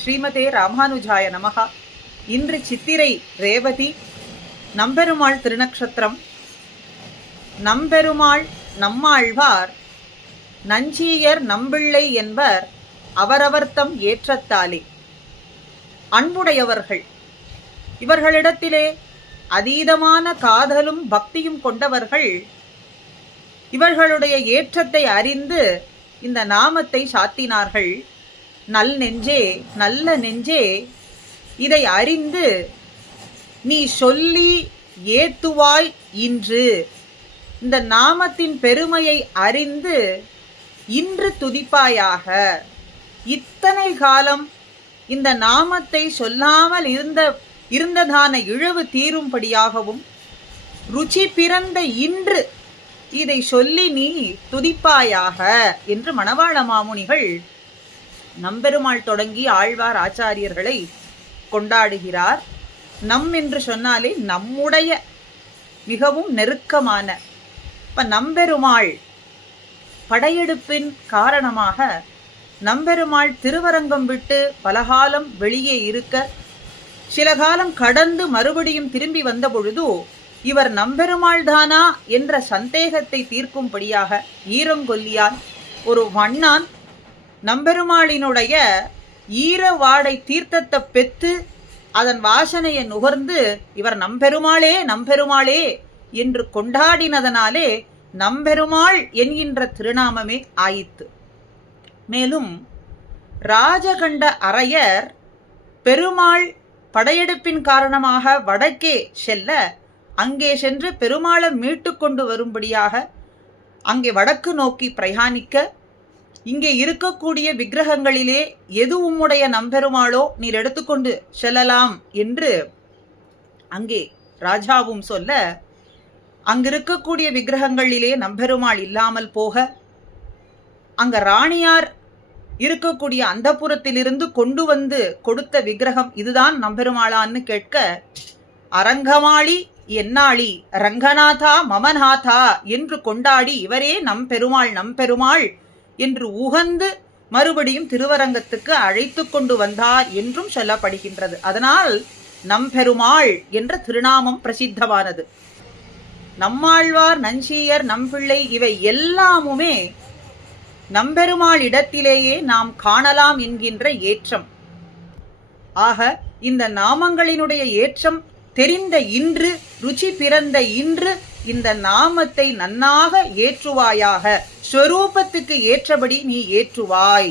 ஸ்ரீமதே ராமானுஜாய நமகா. இன்று சித்திரை ரேவதி, நம்பெருமாள் திருநக்ஷத்திரம். நம்பெருமாள் நம்மாழ்வார் நஞ்சீயர் நம்பிள்ளை என்பர் அவரவர்த்தம் ஏற்றத்தாலே. அன்புடையவர்கள், இவர்களிடத்திலே அதீதமான காதலும் பக்தியும் கொண்டவர்கள் இவர்களுடைய ஏற்றத்தை அறிந்து இந்த நாமத்தை சாத்தினார்கள். நல் நெஞ்சே, நல்ல நெஞ்சே, இதை அறிந்து நீ சொல்லி ஏத்துவாய். இன்று இந்த நாமத்தின் பெருமையை அறிந்து இன்று துதிப்பாயாக. இத்தனை காலம் இந்த நாமத்தை சொல்லாமல் இருந்ததான இழவு தீரும்படியாகவும் ருச்சி பிறந்த இன்று இதை சொல்லி நீ துதிப்பாயாக என்று மணவாள மாமுனிகள் நம்பெருமாள் தொடங்கி ஆழ்வார் ஆச்சாரியர்களை கொண்டாடுகிறார். நம் என்று சொன்னாலே நம்முடைய மிகவும் நெருக்கமான நம்பெருமாள் படையெடுப்பின் காரணமாக நம்பெருமாள் திருவரங்கம் விட்டு பலகாலம் வெளியே இருக்க, சில காலம் கடந்து மறுபடியும் திரும்பி வந்த பொழுது இவர் நம்பெருமாள் தானா என்ற சந்தேகத்தை தீர்க்கும்படியாக ஈரங்கொல்லியான் ஒரு வண்ணான் நம்பெருமாளினுடைய ஈர வாடை தீர்த்தத்தை பெற்று அதன் வாசனையை நுகர்ந்து இவர் நம்பெருமாளே நம்பெருமாளே என்று கொண்டாடினதனாலே நம்பெருமாள் என்கின்ற திருநாமமே ஆயிற்று. மேலும் ராஜகண்ட அரையர் பெருமாள் படையெடுப்பின் காரணமாக வடக்கே செல்ல, அங்கே சென்று பெருமாளை மீட்டு கொண்டு வரும்படியாக அங்கே வடக்கு நோக்கி பிரயாணிக்க, இங்கே இருக்கக்கூடிய விக்கிரகங்களிலே எது உம்முடைய நம்பெருமாளோ நீர் எடுத்துக்கொண்டு செல்லலாம் என்று அங்கே ராஜாவும் சொல்ல, அங்கிருக்கக்கூடிய விக்கிரகங்களிலே நம்பெருமாள் இல்லாமல் போக, அங்க ராணியார் இருக்கக்கூடிய அந்தப்புறத்திலிருந்து கொண்டு வந்து கொடுத்த விக்கிரகம் இதுதான் நம்பெருமாளான்னு கேட்க, அரங்கமாளி என்னாளி ரங்கநாதா மமநாதா என்று கொண்டாடி இவரே நம்பெருமாள் நம்பெருமாள் என்று உகந்து மறுபடியும் திருவரங்கத்துக்கு அழைத்து கொண்டு வந்தார் என்றும் சொல்லப்படுகின்றது. அதனால் நம்பெருமாள் என்ற திருநாமம் பிரசித்தமானது. நம்மாழ்வார், நஞ்சீயர், நம்பிள்ளை இவை எல்லாமுமே நம்பெருமாள் இடத்திலேயே நாம் காணலாம் என்கின்ற ஏற்றம். ஆக இந்த நாமங்களினுடைய ஏற்றம் தெரிந்த இன்று, ருச்சி பிறந்த இன்று இந்த நாமத்தை நன்னாக ஏற்றுவாயாக. ஸ்வரூபத்துக்கு ஏற்றபடி நீ ஏற்றுவாய்.